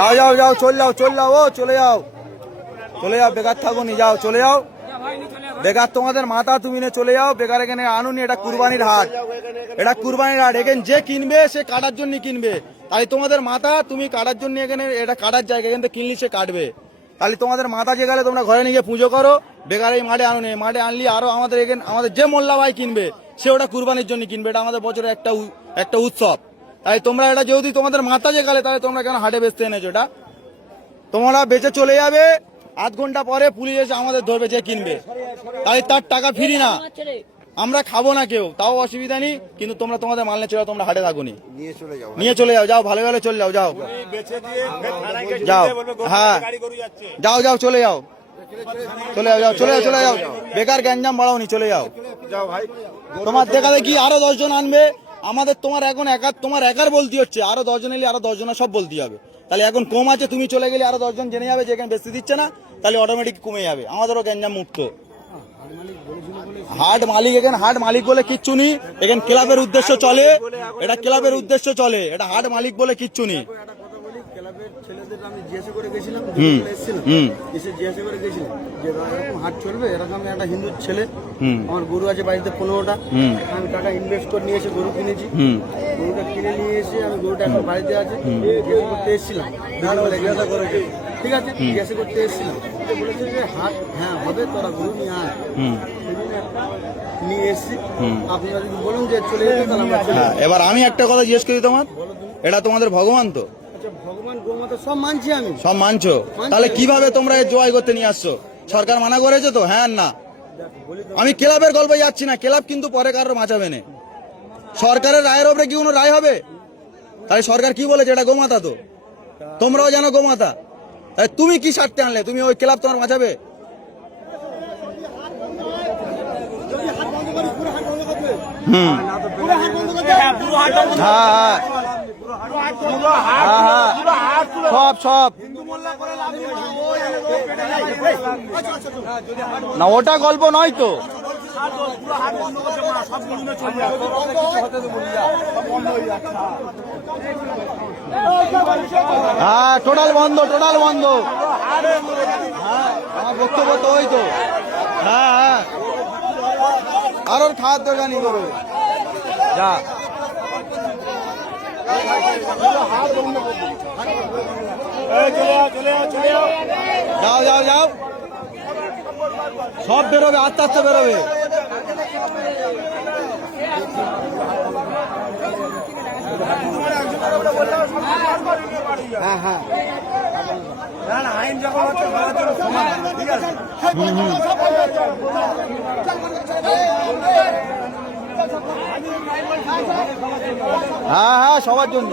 যাও যাও যাও, চলে যাও চলে যাও, ও চলে যাও চলে যাও, বেকার থাকো নি, যাও চলে যাও। বেকার তোমাদের মাথা তুমি নিয়ে চলে যাও, বেকার এখানে আনুনি। এটা কুরবানির হাট, এটা কুরবানির হাট। এখানে যে কিনবে সে কাটার জন্য কিনবে, তাই তোমাদের মাথা তুমি কাটার জন্য এখানে, এটা কাটার জায়গা, এখান থেকে কিনলি সে কাটবে। তাহলে তোমাদের মাথা যে গেলে তোমরা ঘরে নিয়ে পুজো করো, বেকার এই মাঠে আনুনি। মাঠে আনলি আরো আমাদের এখানে আমাদের যে মোল্লা ভাই কিনবে সে ওটা কুরবানির জন্য কিনবে, এটা আমাদের বছরের একটা উৎসব। তাই তোমরা এটা যেহেতু তোমাদের মাথা যে গেলে, তাহলে তোমরা কেন হাটে বেচতে এনেছো? এটা তোমরা বেচে চলে যাবে, আধ ঘন্টা পরে পুলিশ এসে আমাদের ধরবে যে কিনবে, তাই তার টাকা ফিরি না, আমরা খাবো না কেউ, তাও অসুবিধা নেই। কিন্তু তোমরা তোমাদের মাল নিয়ে চলে যাও, তোমরা হাটে থাকুনি, নিয়ে চলে যাও, যাও ভালো ভালো চলে যাও, যাও যাও, হ্যাঁ যাও যাও চলে যাও, চলে যাও, যাও চলে যাও, চলে যাও, বেকার গ্যাঞ্জাম বাড়াওনি, চলে যাও। তোমার দেখা দেখি আরো 10 জন আনবে আমাদের, তোমার এখন তোমার একার বলতে হচ্ছে, আরো 10 জন এলে আরো 10 জনের সব বলতে হবে। তাহলে এখন কম আছে, তুমি চলে গেলে আরো 10 জন জেনে যাবে যে এখানে বেশি দিচ্ছে না, তাহলে অটোমেটিক কমে যাবে, আমাদেরও গ্যাঞ্জাম মুক্ত। হাট মালিক, এখানে হাট মালিক বলে কিচ্ছু নেই, এখানে ক্লাবের উদ্দেশ্য চলে, এটা ক্লাবের উদ্দেশ্য চলে, এটা হাট মালিক বলে কিচ্ছু নেই। হাট চলবে এরকম একটা হিন্দু ছেলে, আমার গরু আছে বাড়িতে 15টা, আমি টাকা ইনভেস্ট করে নিয়ে এসে গরু কিনেছি, গরুটা কিনে নিয়ে এসে আমি গরুটা এখন বাড়িতে আছে জিজ্ঞাসা করতে এসেছিলাম, ঠিক আছে জিজ্ঞাসা করতে এসেছিলাম, বলেছে যে হাট হ্যাঁ হবে, তোরা গরু নিয়ে আয়, নিয়ে এসেছি। আপনারা যদি বলুন যে চলে যেতে, তাহলে আমরা চলে যাবো। এবার আমি একটা কথা জিজ্ঞেস করি, তোমার এটা তোমাদের ভগবান তো? ভগবান গোমাতা সব মানছি আমি, সব মানছো, তাহলে কিভাবে তোমরা জয় করতে নিয়ে আসছো? সরকার মানা করেছে তো? হ্যাঁ না, আমি ক্লাবের গল্পে যাচ্ছি না, ক্লাব কিন্তু পরে কারোর বাঁচাবে না, সরকারের রায়ের ওপরে কি কোনো রায় হবে? তাই সরকার কি বলেছে? এটা গোমাতা তো, তোমরাও জানো গোমাতা, তাই তুমি কি স্বার্থে আনলে? তুমি ওই ক্লাব তোমার বাঁচাবে? সব সব না, ওটা গল্প নয় তো। হ্যাঁ টোটাল বন্ধ, টোটাল বন্ধ। হ্যাঁ আমার বক্তব্য তো ওই তো। হ্যাঁ হ্যাঁ, আর ওর খাওয়ার দরকার নেই, করো যা। যাও যাও যাও, সব বেরোবে, আস্তে আস্তে বেরোবে। হ্যাঁ হ্যাঁ আইন যখন হচ্ছে সমান, ঠিক আছে। হ্যাঁ হ্যাঁ সবার জন্য।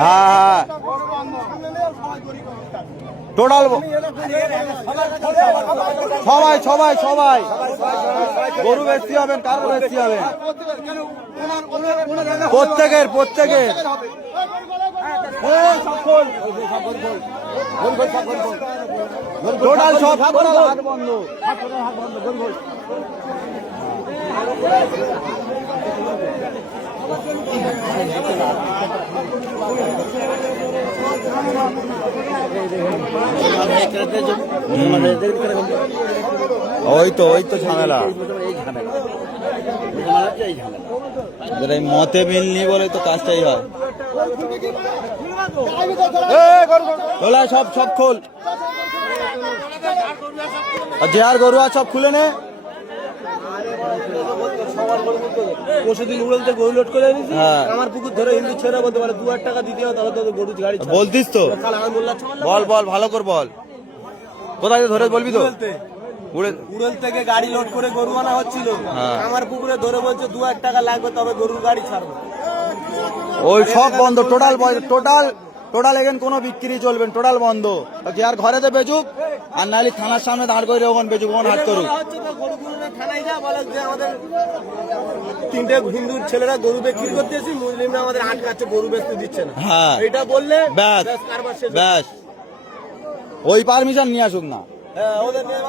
হ্যাঁ টোটাল সবাই সবাই সবাই গরু বেশি হবেন, কারো বেশি হবেন, প্রত্যেকের প্রত্যেকের। টোটাল সব টোটাল হাট বন্ধ। ওই তো ঝামেলা, এই মতে মিলনি বলে তো কাজটাই হয়। সব সব খোল, যে আর গরু আর সব খুলে নে। পরশুদিন উড়লতে গরু লোড করে এনেছি, আমার পুকুর ধরে হিন্দু ছেড়ে বলতে পারে 2000 টাকা দিতে হবে, তাহলে তো গরু গাড়ি বলতিস তো। বল বল ভালো করে বল, কোথায় ধরে বলবি তো। উড়েল থেকে গাড়ি লোড করে গরু আনা হচ্ছিল, আমার পুকুরে ধরে বলছে 2000 টাকা লাগবে, তবে গরুর গাড়ি ছাড়বো। ওই সব বন্ধ, টোটাল টোটাল টোটাল এখানে কোনো বিক্রি চলবেন, টোটাল বন্ধ। কি আর ঘরেতে বেচুক, আর নাহলে থানার সামনে দাঁড় করে ওখানে বেচুক, ওখানে হাট করুক। তিনটে হিন্দু ছেলেরা গরু বিক্রি করতেছি, মুসলিমরা আমাদের আটকাচ্ছে, গরু বেচতে দিচ্ছে না। হ্যাঁ, এটা বললে ব্যাস কারবার শেষ। ব্যাস, ওই পারমিশন নিয়ে আসুক না। হ্যাঁ, ওদের নিয়ে